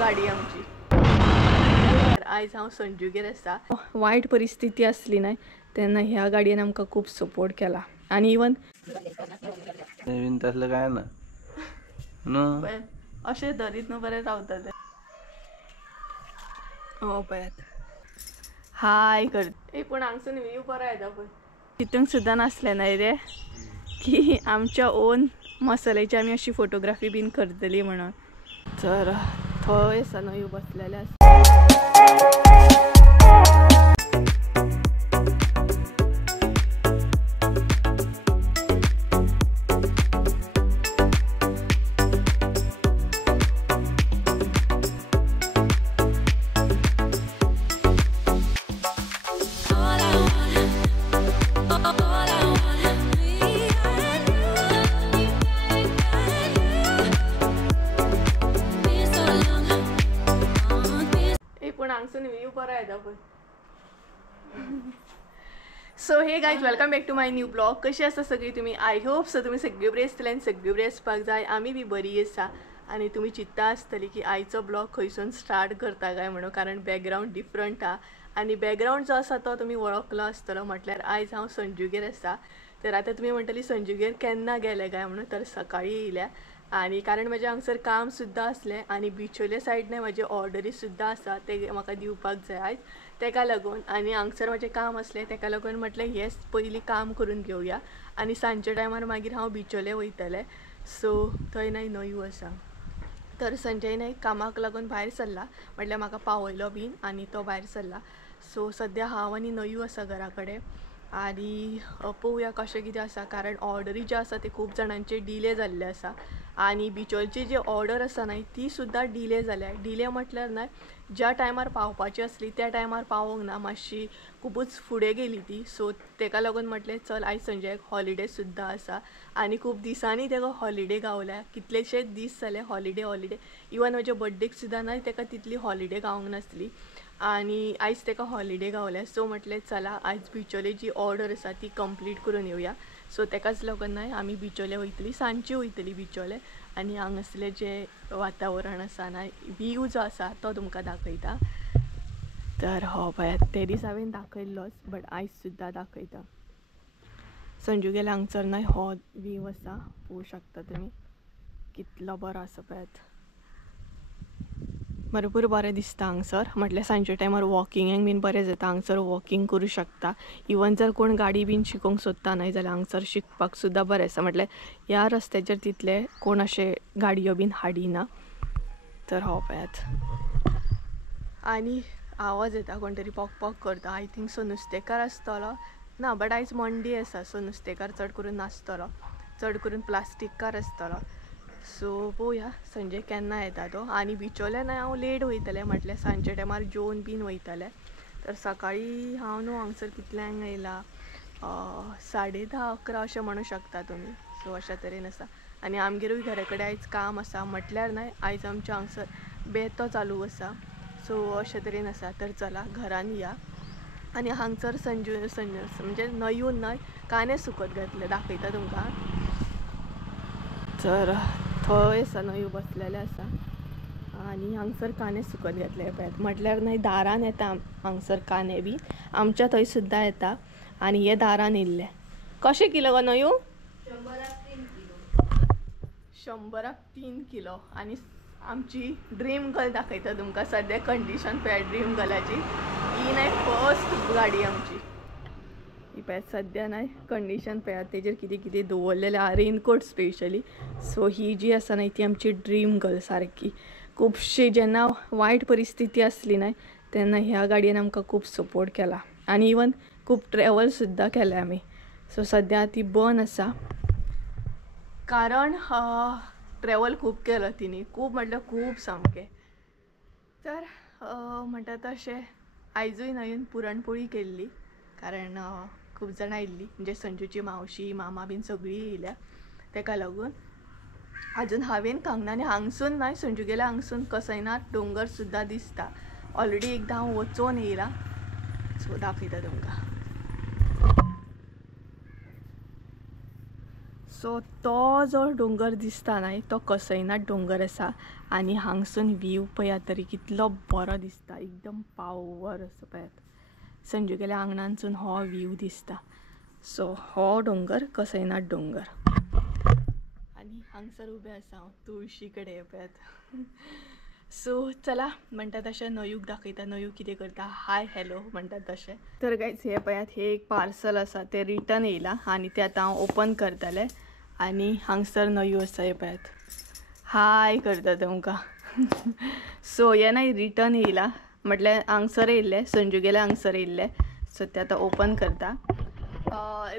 गाडी आमची। आयज हांव संजूगेर आसा। वायट परिस्थिती असली नाही तेन्ना ह्या गाडयेन आमकां खूब सपोर्ट केला आणि इवन तसलं काय ना अशें धरीत न्हू बरें रावता ते। हो पळयात हाय कर पूण हांगसून व्यू बरो येता पळय। तितूंक सुद्दां नासलें न्हय रे की आमच्या ओन मसाल्याची आमी अशी फोटोग्राफी बीन करतली म्हणून। तर थंय आसा न्हय बसलेले आसा। So hey guys welcome back to my new blog. कशी आसा सगळी तुमी? आय होप सो तुमी सगळी बरी आसतली आनी सगळी बरी आसपाक जाय। आमी बी बरी आसा आनी तुमी चिंतता आसतली की आयचो ब्लॉग खंयसून स्टार्ट करता काय म्हणून, कारण बॅकग्रावंड डिफरंट हा आनी बॅकग्रावंड जो आसा तो तुमी वळखलो आसतलो। म्हटल्यार आयज हांव संजूगेर आसा। तर आतां तुमी म्हणटली संजूगेर केन्ना गेले काय म्हणून, तर सकाळी येयल्या आनी कारण म्हजें हांगसर काम सुद्दां आसलें आनी बिचोले सायडीन म्हाजे ऑर्डरी सुद्दां आसा ते म्हाका दिवपाक जाय आयज, तेका लागून। आनी हांगसर म्हजें काम आसलें तेका लागून म्हटलें हें पयलीं काम करून घेवया आनी सांजच्या टायमार मागीर हांव बिचोले वयतलें। सो थंय न्हंय आसा। तर संजय नायक कामाक लागून भायर सरला, म्हटल्यार म्हाका पावयलो बीन आनी तो भायर सरला। सो सद्या हांव आनी न्हंय आसा घरा कडेन आनी पळोवया कशें कितें आसा, कारण ऑर्डरी ज्यो आसा ते खूब जाणांचे डिले जाल्ले आसा आनी बिचोलची जी ऑर्डर आसा न्हय ती सुद्दां डिले जाल्या। डिले म्हटल्यार न्हय ज्या टायमार पावपाची आसली त्या टायमार पावोंक ना, मातशी खूबच फुडें गेली ती। सो तेका लागून म्हटलें चल आयज संजयाक हॉलिडे सुद्दां आसा आनी खूब दिसांनी तेका हॉलिडे गावल्या। कितलेशेच दीस जाले हॉलिडे इवन म्हज्या बर्थडेक सुद्दां न्हय तेका तितली हॉलिडे गावंक नासली आनी आयज तेका हॉलिडे गावल्या। सो म्हटलें चला आयज बिचोले जी ऑर्डर आसा ती कंप्लीट करून येवया। सो तेकाच लागून न्हय आमी बिचोले वयतली, सांजची वयतली बिचोले आनी हांगासलें जें वातावरण आसा न्हय व्यू जो आसा तो तुमकां दाखयता। तर हो पळयात ते दीस हांवें दाखयल्लोच बट आयज सुद्दां दाखयता। संजूगेला हांगसर न्हय हो व्यू आसा, पळोवंक शकता तुमी कितलो बरो आसा पळयात। भरपूर बरें दिसता हांगसर, म्हटल्यार सांजच्या टायमार वॉकिंगाक बीन बरें जाता। हांगसर वॉकिंग करूं शकता, इवन जर कोण गाडी बीन शिकोवंक सोदता न्हय जाल्यार हांगसर शिकपाक सुद्दां बरें आसा। म्हटल्यार ह्या रस्त्याचेर तितले कोण अशे गाडयो बीन हाडिना। तर हो पळयात आनी आवाज येता, कोण तरी पॉक पॉक करता। आय थिंक सो नुस्तेकार आसतलो ना, बट आयज मंडे आसा सो नुस्तेकार चड करून नासतलो, चड करून प्लास्टीककार आसतलो। सो पळोवया संजय केन्ना येता तो। आनी बिचोले न्हय हांव लेट वयतलें, म्हटल्यार सांजच्या टायमार जेवन बीन वयतलें। तर सकाळी हांव न्हू हांगसर कितल्यांक येयला 10:30-11 अशें म्हणूं शकता तुमी। सो अशा तरेन आसा आनी आमगेरूय घरा कडेन आयज काम आसा, म्हटल्यार न्हय आयज आमच्या हांगसर बेतो चालू आसा। सो अशे तरेन आसा। तर चला घरान या आनी हांगसर संजू म्हणजे न्हंयून न्हय कांदे सुकत घातले, दाखयता तुमकां। तर थंय आसा न्हंय बसलेले आसा आनी हांगसर कांदे सुकत घातले पळयात। म्हटल्यार न्हय दारान येता हांगसर कांदे बी, आमच्या थंय सुद्दां येता आनी हे दारान येयल्ले। कशें किलो गो न्हंयू? 100 3 किलो। आनी आमची ड्रीम गर्ल दाखयता तुमकां सद्या कंडिशन पळयात ड्रीम गर्लाची। ही न्हय फर्स्ट गाडी आमची, ही पळयात सद्या न्हय कंडिशन पळयात, तेजेर कितें कितें दवरलेलें आहा, रेनकोट स्पेशली। सो ही जी आसा न्हय ती आमची ड्रीम गर्ल सारकी। खुबशी जेन्ना वायट परिस्थिती असली न्हय तेन्ना ह्या गाडयेन आमकां खूब सपोर्ट केला आनी इवन खूब ट्रॅवल सुद्दां केलें आमी। सो सद्या ती बंद आसा कारण ट्रॅवल खूब केलो तिणी, खूब म्हटल्यार खूब सामकें। तर म्हणटा तशें आयजूय न्हंयेन पुरणपोळी केल्ली, कारण खूब जाणां आयिल्लीं, म्हणजे संजूची मावशी मामा बीन सगळीं येयल्या तेका लागून। अजून हांवें खावंक ना आनी हांगसून न्हय संजूगेल्या हांगसून कसयनाथ दोंगर सुद्दां दिसता। ऑलरेडी एकदां हांव वचून येयलां, सो दाखयता तुमकां। सो तो जो डोंगर दिसता न्हय तो कसैनाथ डोंगर आसा आनी हांगसून व्यू पळयात तरी कितलो बरो दिसता एकदम पावर असो पळयात संजुगेल्या आंगणांसून हो व्यू दिसता. सो हो डोंगर कसैनाथ डोंगर आनी हांगसर उबें आसा हांव तुळशी कडेन पळयात. सो चला म्हणटा तशें नयूक दाखयता नयू कितें करता हाय हॅलो म्हणटात तशें. तर गायज हे पळयात हे एक पार्सल आसा ते रिटर्न येयला आनी ते आतां हांव ओपन करतलें आनी हांगसर नयू आसा हे पळयात हाय करता तुमकां. सो हे नाही रिटर्न येयला म्हटल्यार हांगसर येयल्ले संजुगेले हांगसर येयल्ले. सो ते आतां ओपन करता.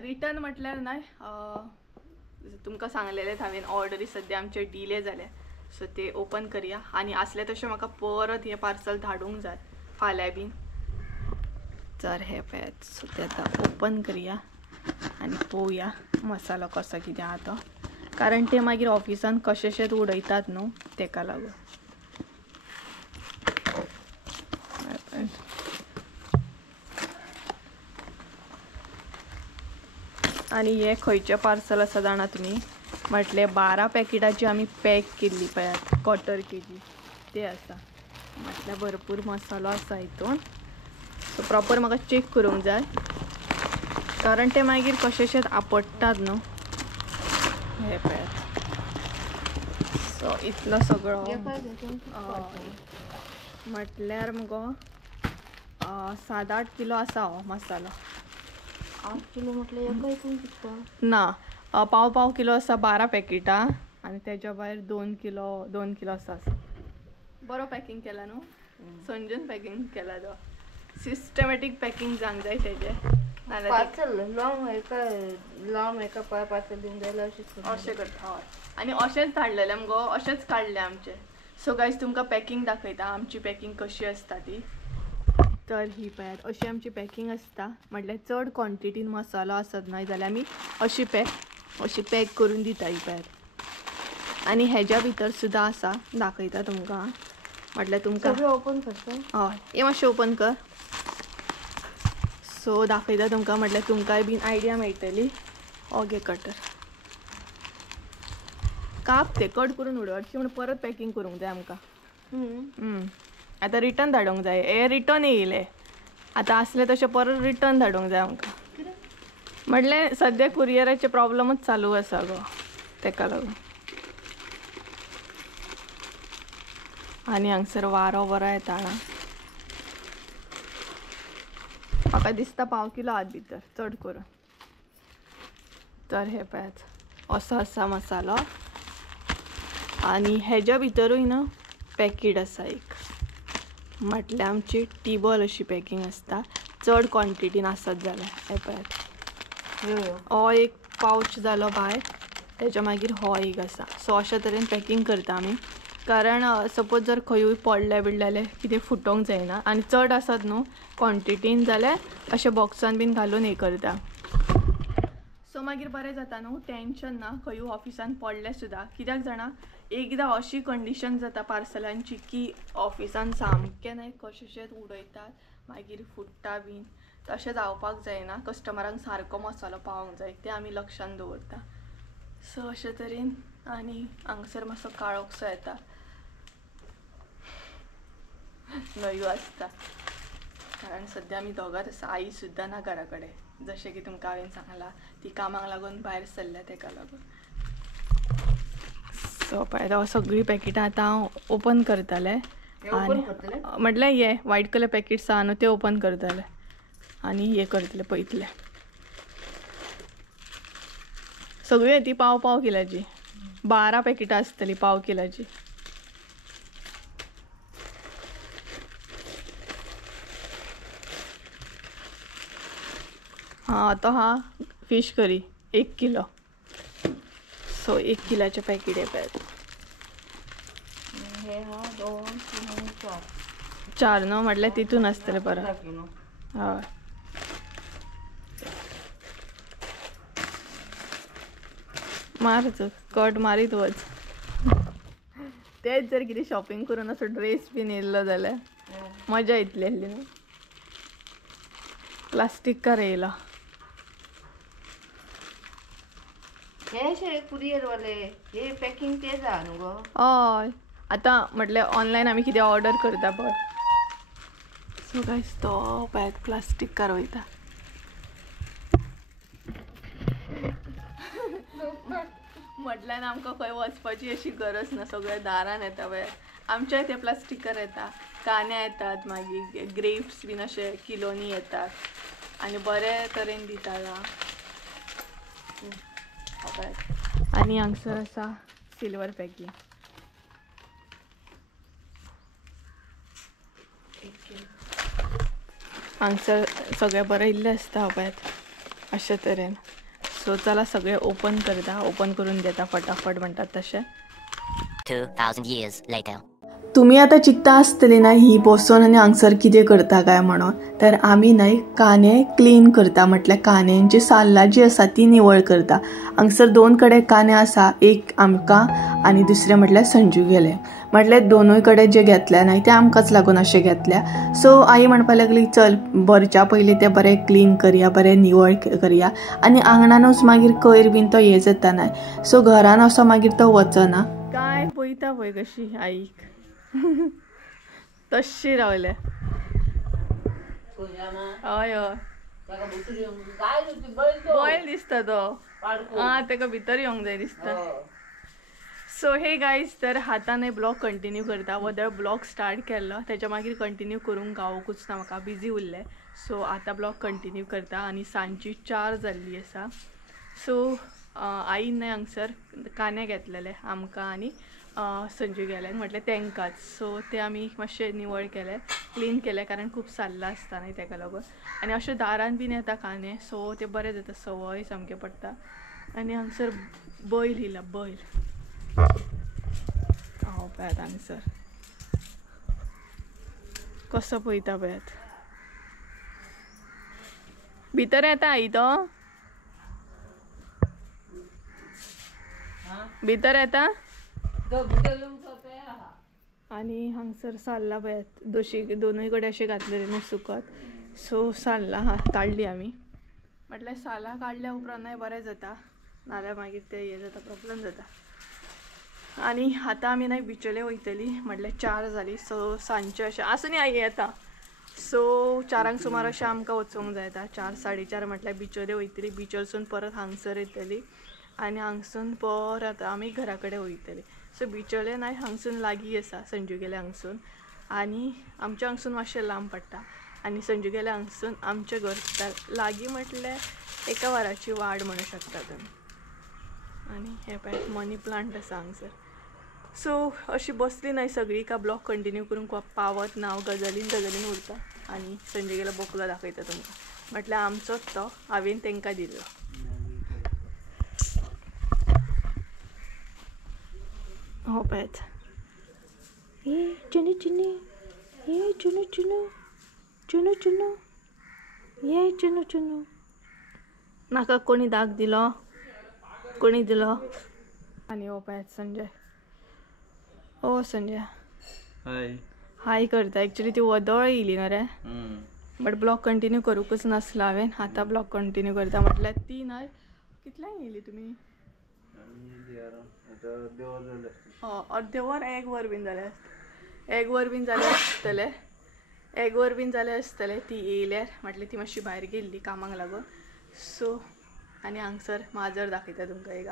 रिटर्न म्हटल्यार न्हय तुमकां सांगलेलें हांवें ऑर्डरी सद्या आमचे डिले जाले. सो ते ओपन करया आनी आसले तशें म्हाका परत हे पार्सल धाडूंक जाय फाल्यां बीन. तर हे पळयात सो ते आतां ओपन करया आनी पळोवया मसालो कसो कितें आहा तो कारण ते मागीर ऑफिसान कशेशेच उडयतात न्हू तेका लागून. आनी हे खंयचें पार्सल आसा जाणा तुमी म्हटले 12 पॅकेटाची आमी पॅक केल्ली पळयात 1/4 kg ते आसा म्हटल्यार भरपूर मसालो आसा हितून. सो प्रॉपर म्हाका चेक करूंक जाय कारण ते मागीर कशेशेच आपडटात न्हू हे पळयात. सो इतलो सगळो म्हटल्यार मुगो 7-8 किलो आसा हो मसालो. 8 किलो म्हटल्यार ना पाव किलो आसा 12 पॅकेटां आनी तेच्या भायर 2 किलो आसा. बरो पॅकिंग केला न्हू संजून पॅकिंग केला तो सिस्टमॅटीक पॅकिंग जावंक जाय तेजें. पार्सल लांब एका पार्सल दिवंक जाय अशें करता हय आनी अशेंच धाडलेलें मुगो अशेंच काडले आमचे. सो गायज तुमकां पॅकिंग दाखयता आमची पॅकिंग कशी आसता ती. तर ही पळयात अशी आमची पॅकिंग आसता म्हटल्यार चड क्वॉन्टिटीन मसालो आसत न्हय जाल्यार आमी अशी पॅक करून दिता ही पळयात. आनी हेज्या भितर सुद्दां आसा दाखयता तुमकां म्हटल्यार तुमकां ओपन करता हय हे मातशें ओपन कर. सो दाखयता तुमकां म्हटल्यार तुमकांय बीन आयडिया मेळटली. ओके कटर काप ते कट करून उडय हरशीं म्हण परत पॅकिंग करूंक जाय आमकां. आतां रिटर्न धाडूंक जाय हे रिटर्न येयले आतां आसले तशें परत रिटर्न धाडूंक जाय आमकां म्हटल्यार सद्या कुरियराचे प्रॉब्लमूच चालू आसा गो तेका लागून. आनी हांगसर वारो बरो येता ना म्हाका दिसता पाव किलो आत भितर चड करून. तर हे पळयात असो आसा मसालो आनी हेज्या भितरूय न्हू पॅकेट आसा एक म्हटल्यार आमची टिबल अशी पॅकिंग आसता चड क्वॉन्टिटीन आसत जाल्यार. हे पळयात हो एक पावच जालो भायर तेच्या मागीर हो एक आसा. सो अशे तरेन पॅकिंग करता आमी कारण सपोज जर खंयूय पडलें बिडलेलें कितें फुटोंक जायना आनी चड आसत न्हू क्वॉन्टिटीन जाल्यार अशें बॉक्सान बीन घालून हे करता. सो मागीर बरें जाता न्हू टेंशन ना खंयूय ऑफिसान पडलें सुद्दां कित्याक जाणा एकदां अशी कंडिशन जाता पार्सलांची की ऑफिसान सामकें न्हय कशेशेच उडयतात मागीर फुट्टा बीन तशें जावपाक जायना. कस्टमरांक सारको मसालो पावोंक जाय तें आमी लक्षान दवरता. सो अशे तरेन आनी हांगसर मातसो काळोखसो येता नयो आसता कारण सद्या आमी दोगांच आसा आई सुद्दां ना घरा कडेन जशें की तुमकां हांवें सांगलां ती कामाक लागून भायर सरल्या तेका लागून. सो पळय सगळीं पॅकेटां आतां हांव ओपन करतलें आनी म्हटल्यार हे व्हायट कलर पॅकेट्स आहा न्हू ते ओपन करतले आनी हे करतले पळयतले. सगळीं ती पाव किलाची 12 पॅकेटां आसतलीं पाव किलाची. हां तो हा फिश करी 1 किलो. सो 1 किलाचे पॅकेट येतात. हे हा 2 3 4 4 न्हू म्हटल्यार तितून आसतले परत हय. मारच कट मारीत वच तेच जर कितें शॉपिंग करून असो ड्रेस बीन येयल्लो जाल्यार मजा येतली आसली न्हू. प्लास्टीक कार येयला हे अशे कुरियर वाले हे पॅकिंग ते जा न्हू गो. हय आतां म्हटल्यार ऑनलायन आमी कितें ऑर्डर करता पळय सो गायस तो बॅग प्लास्टीक कार वयता. म्हटल्यार आमकां खंय वचपाची अशी गरज ना, सगळे दारान येता पळय. आमच्या ते प्लास्टिकार येता, कांदे येतात, मागीर ग्रेप्स बीन अशे किलोनी येतात आनी बरे तरेन दिता. आनी हांगसर आसा सिल्वर पॅकिंग. हांगसर सगळे बरें इल्ले आसता पळयात अशे तरेन. सो चला सगळे ओपन करता, ओपन करून देता फटाफट म्हणटात तशें. 2000 years later. तुम्ही आता चित्ता आसतली ना ही बसून आनी हांगसर कितें करता काय म्हणून. तर आमी न्हय कांदे क्लीन करता, म्हटल्यार कांद्यांची साल्लां जी आसा ती निवळ करता. हांगसर 2 कडेन कांदे आसा, एक आमकां आनी दुसरे म्हटल्यार संजू गेले. म्हटल्यार दोनूय कडेन जे घेतल्या न्हय ते आमकांच लागून अशे घेतल्या. सो आई म्हणपाक लागली चल भरच्या पयलीं ते बरें क्लीन करया, बरें निवळ करया. आनी आंगणानूच मागीर कोयर बीन तो हे जाता न्हय, सो घरान असो मागीर तो वचना. काय पळयता पळय कशी आईक तशी रावल्या. हय हय बैल दिसता तो. तेका भितर येवंक जाय दिसता. सो हे गायज तर हातान ब्लॉग कंटिन्यू करता. वदळ ब्लॉग स्टार्ट केल्लो त्याच्या मागीर कंटिन्यू करूंक गावोकूच ना, म्हाका बिजी उरलें. सो आतां ब्लॉग कंटिन्यू करता आनी सांजची 4 जाल्ली आसा. सो आईन न्हय हांगसर कांदे घेतलेले आमकां आनी संजू गेले, म्हटल्यार तेंकाच. सो ते आमी मातशे निवळ केले, क्लीन केले, कारण खूब साल्लां आसता न्हय तेका लागून. आनी अशे दारान बीन येता कांदे, सो ते बरें जाता, सवय सामकें पडटा. आनी हांगसर बैल येयला, बैल पळयात हांगसर कसो पळयता पळयात. भितर येता आई तो, भितर येता. आनी हांगसर साल्लां पळयात, दोनूय कडेन अशें घातलेले न्हू सुकत. सो साल्लां काडली आमी, म्हटल्यार सालां काडल्या उपरांत बरें जाता, नाल्यार मागीर ते हे जाता, प्रॉब्लेम जाता. आनी आतां आमी न्हय बिचोले वयतली, म्हटल्यार 4 जाली. सो सांजचे अशें आसूनी आई येता. सो 4 सुमार अशें आमकां वचूंक जाय. 4 4:30 म्हटल्यार बिचोले वयतली. बिचोलसून परत हांगसर येतली आनी हांगसून परत आमी घरा कडेन वयतली. सो बिचोले न्हय हांगसून लागीं आसा, संजू गेले हांगसून. आनी आमच्या हांगसून मातशें लांब पडटा आनी संजू गेले हांगसून आमचें घर लागीं म्हटल्यार 1 वराची वाट म्हणूं शकता तुमी. आनी हे पळय मनी प्लांट आसा हांगसर. सो अशी बसली न्हय सगळी का ब्लॉग कंटिन्यू करूंक पावत ना, गजालीन उरता. आनी संजय गेला बोकलो दाखयता तुमकां, म्हटल्यार आमचोच तो, हांवें तेंकां दिल्लो. हो पळयात, हे चुनू चुनू, हे चुनू चुनू, चुनू चुनू, हे चुनू चुनू. नाका कोणी दाग दिलो, कोणी दिलो. आनी हो पळयात संजय. ओ संजय हाय हाय करता. एक्चुअली ती वदळ येयली न्हू रे, बट ब्लॉग कंटिन्यू करूंकच नासलो हांवें. आतां ब्लॉग कंटिन्यू करता, म्हटल्यार ती न्हय कितल्यांक येयली तुमी? अर्दे वर 1 वर बीन जालें आसतलें. 1 वर बीन जालें आसतलें, 1 वर बीन जालें आसतलें ती येयल्यार. म्हटल्यार ती मातशी भायर गेल्ली कामाक लागून. सो आनी हांगसर माजर दाखयता तुमकां एक.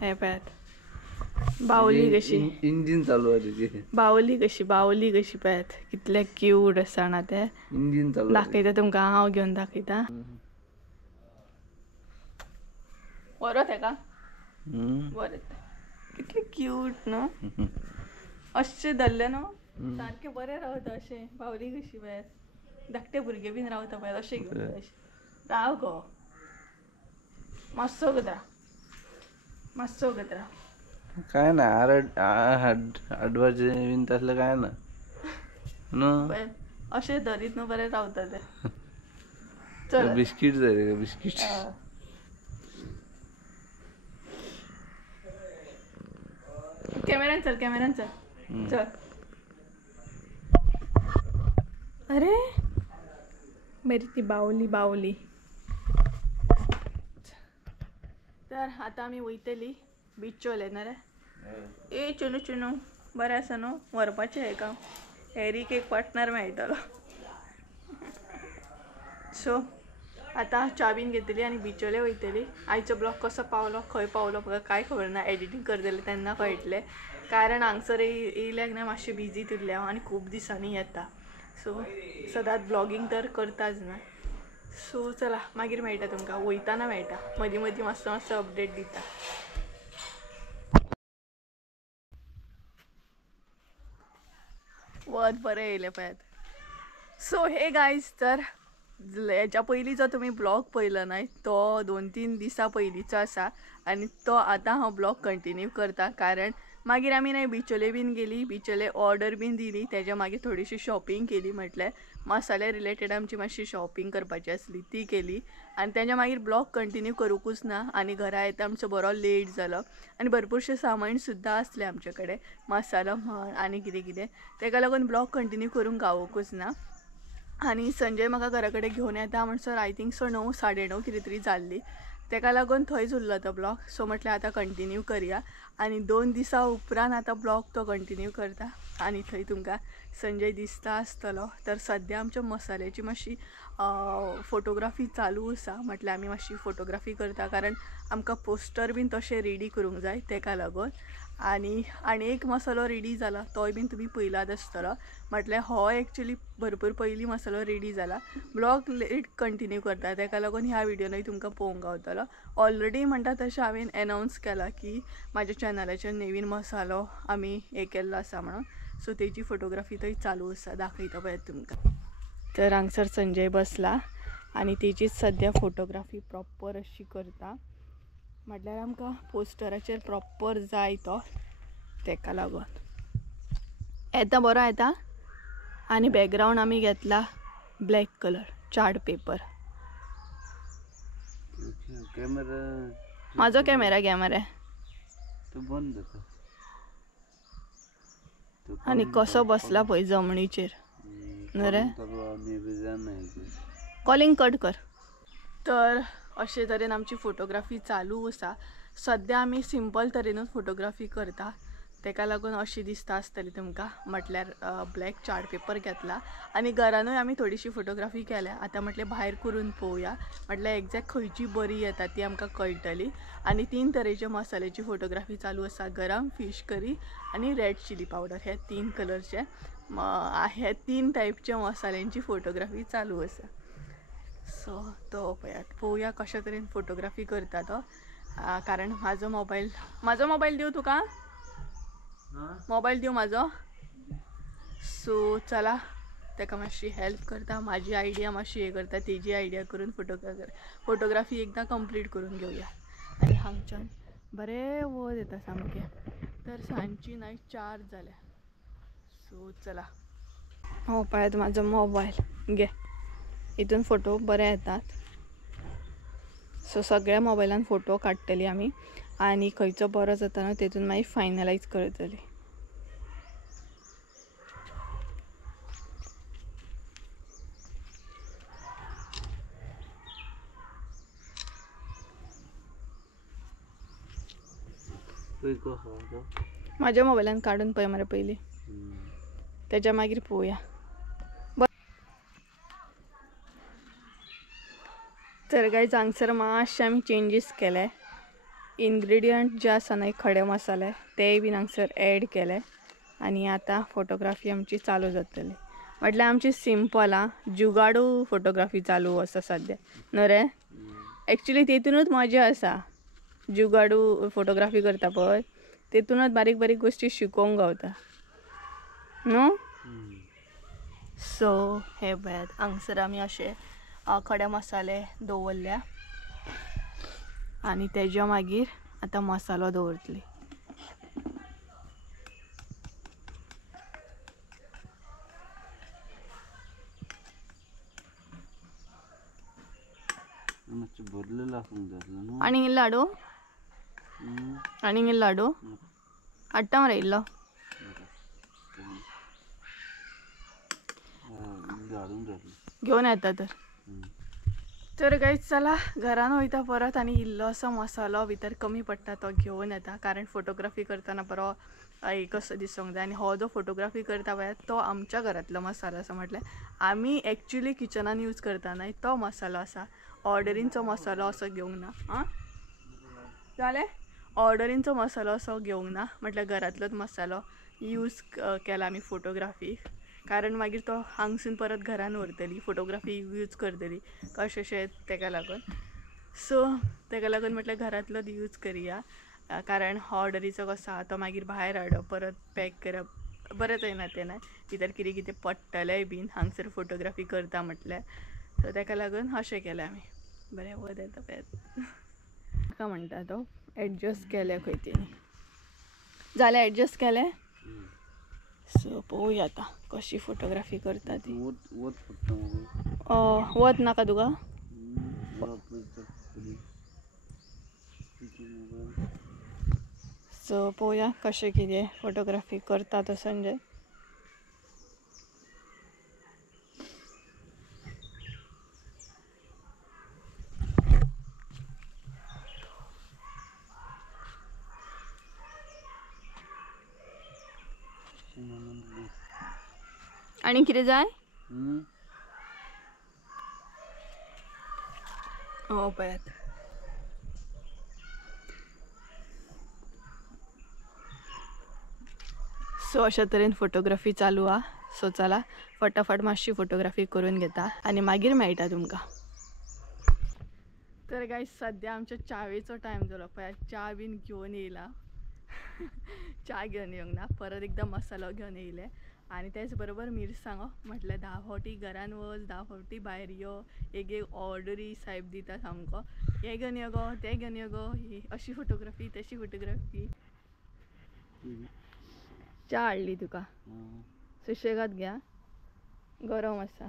हे पळयात बावली कशी, इंजिन चालू आहे. बावली कशी पळयात, कितले क्यूट आसा ना ते. इंजिन चालू दाखयता तुमकां, हांव घेवन दाखयता. बरो तेका बरें, कितले क्यूट न्हू, अशें धरले न्हू सारके बरें रावता. अशें बावली कशी पळयात, धाकटे भुरगे बीन रावता पळयात अशें घेवन. राव गो, मातसो गो राव. काय ना हाडवाचे बीन तसलं काय ना न्हू, अशें धरीत न्हू बरें रावता ते. चल बिस्किट जाय, बिस्किट. कॅमेरान चल चल. अरे मेरी ती बावली. तर आता आमी वयतली बीच वयले ना रे ए चुनू चुनू बरें आसा न्हू व्हरपाचें हेका हेरीक एक पार्टनर मेळटलो सो आता च्या बीन घेतली आनी बिचोले वयतली आयचो ब्लॉग कसो पावलो खंय पावलो म्हाका कांय खबर ना एडिटींग करतले तेन्ना कळटलें कारण हांगसर येयल्याक ना मातशें बिजी उरलें हांव आनी खूब दिसांनी येता सो सदांच ब्लॉगींग तर करताच ना सो चला मागीर मेळटा तुमकां वयताना मेळटा मदीं मदीं मातसो मातसो अपडेट दिता वत बरें येयलें पळयात सो हे गायज तर हेच्या पयलीं जो तुमी ब्लॉग पळयलो न्हय तो 2-3 दिसां पयलींचो आसा आनी तो आतां हांव ब्लॉग कंटिन्यू करता कारण मागीर आमी न्हय बिचोले बीन गेली बिचोले ऑर्डर बीन दिली तेज्या मागीर थोडीशी शॉपिंग केली म्हटल्यार मसाले रिलेटेड आमची मातशी शॉपिंग करपाची आसली ती केली आनी तेज्या मागीर ब्लॉग कंटिन्यू करूंकूच ना आनी घरा येता आमचो बरो लेट जालो आनी भरपूरशें सामान सुद्दां आसलें आमचे कडेन मसालो म्हण आनी कितें कितें तेका लागून ब्लॉग कंटिन्यू करूंक गावोकूच ना आनी संजय म्हाका घरा कडेन घेवन येता म्हणसर आय थिंक सो 9, 9:30 कितें तरी जाल्ली तेका लागून थंयच उरलो तो ब्लॉग सो म्हटल्यार आतां कंटिन्यू करया आनी 2 दिसां उपरांत आतां ब्लॉग तो कंटिन्यू करता आनी थंय तुमकां संजय दिसता आसतलो तर सद्या आमच्या मसाल्याची मातशी फोटोग्राफी चालू आसा म्हटल्यार आमी मातशी फोटोग्राफी करता कारण आमकां पोस्टर बीन तशें रेडी करूंक जाय तेका लागून आनी एक मसालो रेडी जाला तोय बीन तुमी पयलात आसतलो म्हटल्यार हो एक्चुअली भरपूर पयलीं मसालो रेडी जाला ब्लॉग लेट कंटिन्यू करता तेका लागून ह्या विडियोनूय तुमकां पळोवंक गावतलो ऑलरेडी म्हणटा तशें हांवें अनावन्स केला की म्हाज्या चॅनलाचेर नवीन मसालो आमी हे केल्लो आसा म्हणून सो तेजी फोटोग्राफी थंय चालू आसा दाखयता पळयात तुमकां तर हांगसर संजय बसला आनी तेजीच सद्या फोटोग्राफी प्रॉपर अशी करता म्हटल्यार आमकां पोस्टराचेर प्रॉपर जाय तो तेका लागून येता बरो येता आनी बॅकग्रावंड आमी घेतला black colour chart paper camera म्हाजो कॅमेरा घे मरे तो बंद जाता आनी कसो बसला पळय जमणीचेर न्हू रे कॉलिंग कट कर तर अशे तरेन आमची फोटोग्राफी चालू आसा सद्या आमी सिंपल तरेनूच फोटोग्राफी करता तेका लागून अशी दिसता आसतली तुमकां म्हटल्यार ब्लॅक चार्ट पेपर घेतला आनी घरानूय आमी थोडीशी फोटोग्राफी केल्या आतां म्हटल्यार भायर करून पळोवया म्हटल्यार एग्जॅक्ट खंयची बरी येता ती आमकां कळटली आनी 3 तरेचे मसाल्याची फोटोग्राफी चालू आसा गरम फिश करी आनी रेड चिली पावडर हे 3 कलरचे हे 3 टायपचे मसाल्यांची फोटोग्राफी चालू आसा सो तो पळोवया कशा तरेन फोटोग्राफी करता तो कारण म्हाजो मोबायल दिवं तुका मोबायल दिवं म्हाजो सो चला तेका मातशी हेल्प करता म्हाजी आयडिया मातशी हे करता तेजी आयडिया करून फोटोग्राफी एकदां कंप्लीट करून घेवया आनी हांगच्यान बरें वत येता सामकें तर सांजची नायट 4 जाल्या सो चला हो पळयात म्हाजो मोबायल घे हितून फोटो बरे येतात सो सगळ्या मोबायलान फोटो काडटली आमी आनी खंयचो बरो जाता न्हू तेतून मागीर फायनलायज करतली म्हाज्या मोबायलान काडून पळय मरे पयलीं तेच्या मागीर पळोवया तर गायज हांगसर मातशे आमी चेंजीस केले इनग्रेडियंट जे आसा न्हय खडे मसाले तेय बीन हांगसर एड केले आनी आतां फोटोग्राफी आमची चालू जातली म्हटल्यार आमची सिंपल जुगाडू फोटोग्राफी चालू आसा सद्या न्हू रे एक्चुली तेतूनच मजा आसा जुगाडू फोटोग्राफी करता पळय तेतूनच बारीक बारीक गोश्टी शिकोवंक गावता न्हू सो हे पळयात हांगसर आमी अशे खडे मसाले दवरल्या आनी तेज्या मागीर आतां मसालो दवरतली आनी इल्लो हाडू आनी इल्लो हाडू हाडटा मरे इल्लो घेवन येता तर तर गाईज चला घरान वयता परत आणि इल्लोसो मसालो भितर कमी पडटा तो घेवन येता कारण फोटोग्राफी करतना बरो कसो दिसूंक जाय आनी हो जो फोटोग्राफी करता पळय तो आमच्या घरांतलो मसालो आसा म्हटल्यार आमी एक्चुली किचनान यूज करता न्हय तो मसालो आसा ऑर्डरींचो मसालो असो घेवंक ना आं जालें ऑर्डरींचो मसालो असो घेवंक ना म्हटल्यार घरांतलोच मसालो यूज केला आमी फोटोग्राफीक कारण मागीर तो हांगसून परत घरान व्हरतली फोटोग्राफी यूज करतली कशें तेका लागून सो तेका लागून म्हटल्यार घरांतलोच यूज करया कारण ऑर्डरीचो कसो आहा तो मागीर भायर हाडप परत पॅक करप बरें जायना तें न्हय भितर कितें कितें पडटलेंय बीन हांगसर फोटोग्राफी करता म्हटल्यार सो तेका लागून अशें केलें आमी बरें वत येता पळय ताका म्हणटा तो एडजस्ट केलें खंय तेणी जालें एडजस्ट केलें सो पळोवया आतां कशी फोटोग्राफी करता ती वत फक्त मग वत नाका तुका सो पळोवया कशें कितें फोटोग्राफी करता तो संजय आणि कितें जाय पळयात सो अशा तरेन फोटोग्राफी चालू हा सो चला फटाफट मातशी फोटोग्राफी करून घेता आणि मागीर मेळटा तुमकां तर गायज सद्या आमच्या चावेचो टायम जालो पळय च्या बीन घेवन येयला च्या घेवन येवंक ना परत एकदा मसालो घेवन येयले आणि त्याच बरोबर मिरसांगो म्हटल्यार 10 फावटी घरान वच 10 फावटी भायर यो एक ऑर्डरी साहेब दिता सामको हे घेवन यो गो ते घेवन यो गो ही अशी फोटोग्राफी तशी फोटोग्राफी च्या हाडली तुका सुशेगाद घ्या गरम आसा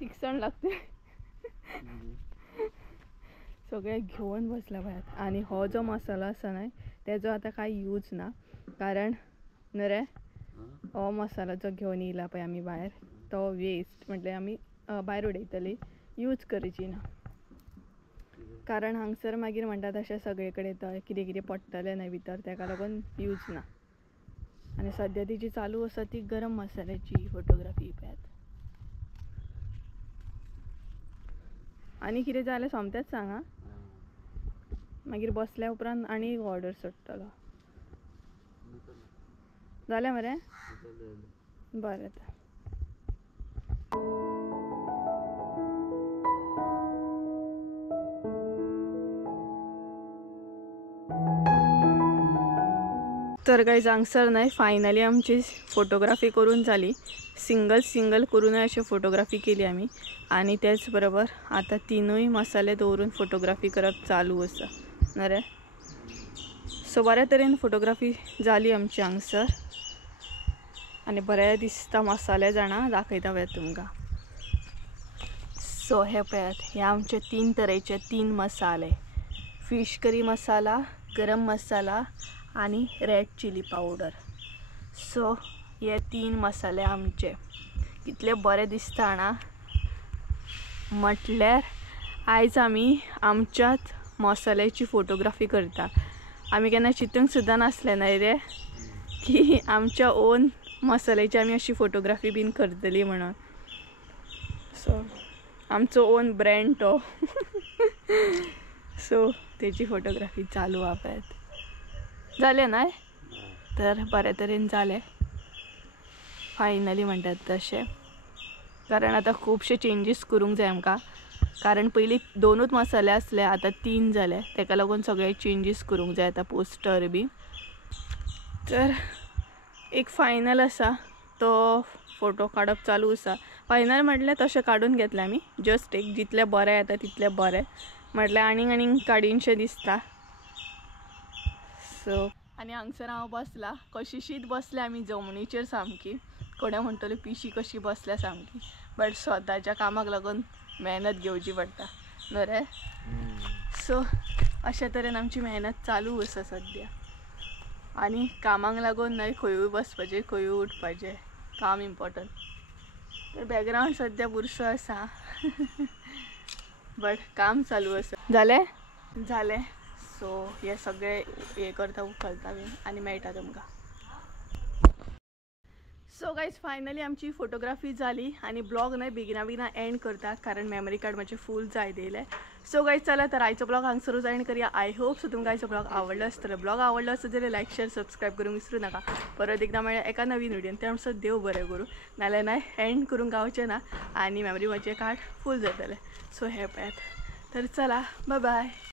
तिखसण लागते सगळे घेवन बसला भायर आणि हो जो मसालो आसा न्हय तेजो आतां कांय यूज ना कारण न्हय रे हो मसालो जो घेवन येयला पळय आमी भायर तो वेस्ट म्हटल्यार आमी भायर उडयतली यूज करची ना कारण हांगसर मागीर म्हणटा तशें सगळे कडेन तो कितें कितें पडटलें न्हय भितर तेका लागून यूज ना आणि सद्या ती जी चालू आसा ती गरम मसाल्याची फोटोग्राफी पळयात आणि कितें जालें सोमतेच सांगा मागीर बसल्या उपरांत आनी ऑर्डर सोडटलो जालें मरे बरें तर गायज हांगसर न्हय फायनली आमची फोटोग्राफी करून जाली सिंगल करून अशी फोटोग्राफी केली आमी आणि त्याच बरोबर आता तीनूय मसाले दवरून फोटोग्राफी करप चालू आसा न्हय रे सो बऱ्या तरेन फोटोग्राफी जाली आमची हांगसर आणि बरें दिसता मसाले जाणा दाखयता पळयात तुमकां सो हे पळयात हे आमचे 3 तरेचे 3 मसाले फिश करी मसाला गरम मसाला आणि रेड चिली पावडर सो हे 3 मसाले आमचे कितले बरे दिसता ना म्हटल्यार आयज आमी आमच्याच मसाल्याची फोटोग्राफी करता आमी केन्ना चिंतूंक सुद्दां नासलें न्हय रे की आमच्या ओन मसाल्याची आमी अशी फोटोग्राफी बीन करतली म्हणून सो आमचो ओन ब्रँड तो सो तेची फोटोग्राफी चालू आहा पळयात जालें न्हय तर बरे तरेन जालें फायनली म्हणटात तशें कारण आतां खुबशे चेंजीस करूंक जाय आमकां कारण पयलीं 2च मसाले आसले आतां 3 जाले तेका लागून सगळे चेंजीस करूंक जाय आतां पोस्टर बी तर एक फायनल आसा तो फोटो काडप चालू आसा फायनल म्हटल्यार तशें काडून घेतलें आमी जस्ट एक जितले बरें येता तितले बरें म्हटल्यार आनीक काडिनशें दिसता सो आनी हांगसर हांव बसला कशीशीच बसले आमी जमनीचेर सामकी कोणे म्हणटली पिशी कशी बसल्या सामकी बट स्वताच्या कामाक लागून मेहनत घेवची पडटा न्हय रे सो अशा तरेन आमची मेहनत चालू आसा सद्या आनी कामाक लागून न्हय खंयूय बसपाचें खंयूय उठपाचें काम इम्पॉर्टंट तर बॅकग्रावंड सद्या बुरसो आसा बट काम चालू असं झाले सो हे सगळे हे करता उखलता बीन आनी मेळटा तुमकां. सो गायज फायनली आमची फोटोग्राफी झाली आणि ब्लॉग नाही बेगिना एंड करता कारण मेमरी कार्ड माझे फूल जाय दिले. सो गायज चला तर आयचो ब्लॉग हांगसरूच एंड करूया. आय होप सो तुमकां आयचो ब्लॉग आवडलो आसतलो. ब्लॉग आवडलो आसत जाल्यार लायक शेअर सबस्क्राईब करूंक विसरू नका. परत एकदा मेळ्या एका नवीन व्हिडिओन. त्यानुसार देव बरें करूं नाल्यार नाही एंड करूंक गावचें ना आनी मेमरी माझे कार्ड फूल जातले. सो हे पळयात तर चला बाय बाय.